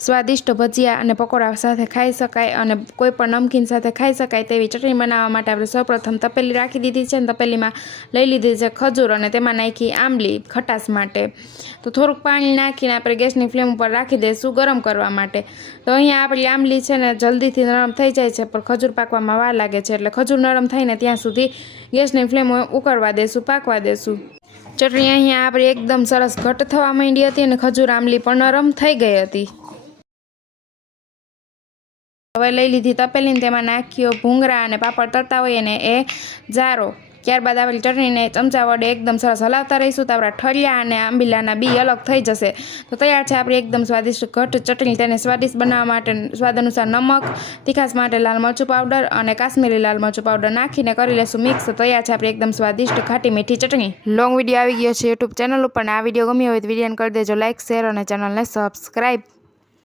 સ્વાદિષ્ટ ભજીયા અને પકોડા સાથે ખાઈ શકાય અને કોઈ પણ નમકીન સાથે ખાઈ શકાય તેવી ચટણી બનાવવા માટે આપણે સૌપ્રથમ તપેલી રાખી દીધી છે અને તપેલીમાં લઈ લીધી છે ખજૂર અને તેમાં નાખી આંબલી ખટાશ માટે। તો થોડુંક પાણી નાખીને આપણે ગેસની ફ્લેમ ઉપર રાખી દઈશું ગરમ કરવા માટે। તો અહીંયા આપણી આંબલી છે ને જલ્દીથી નરમ થઈ જાય છે, પણ ખજૂર પાકવામાં વાર લાગે છે, એટલે ખજૂર નરમ થઈને ત્યાં સુધી ગેસની ફ્લેમ ઉકળવા દેશું, પાકવા દેશું। ચટણી અહીંયા આપણી એકદમ સરસ ઘટ થવા માંડી હતી અને ખજૂર આંબલી પણ નરમ થઈ ગઈ હતી। હવે લઈ લીધી તપેલીને તેમાં નાખ્યો ભૂંગળા અને પાપડ તળતા હોય ને એ જારો। ત્યારબાદ આપણી ચટણીને ચમચા વડે એકદમ સરસ હલાવતા રહીશું તો આપણા ઠળિયા અને આંબીલાના બી અલગ થઈ જશે। તો તૈયાર છે આપણી એકદમ સ્વાદિષ્ટ ઘટ ચટણી। તેને સ્વાદિષ્ટ બનાવવા માટે સ્વાદ અનુસાર નમક, તીખાશ માટે લાલ મરચું પાવડર અને કાશ્મીરી લાલ મરચું પાવડર નાખીને કરી લેશું મિક્સ। તૈયાર છે આપણી એકદમ સ્વાદિષ્ટ ખાટી મીઠી ચટણી। લોંગ વિડીયો આવી ગયો છે યુટ્યુબ ચેનલ ઉપર, આ વિડીયો ગમ્યો હોય તો વિડીયોને કરી દેજો લાઇક, શેર અને ચેનલને સબસ્ક્રાઈબ।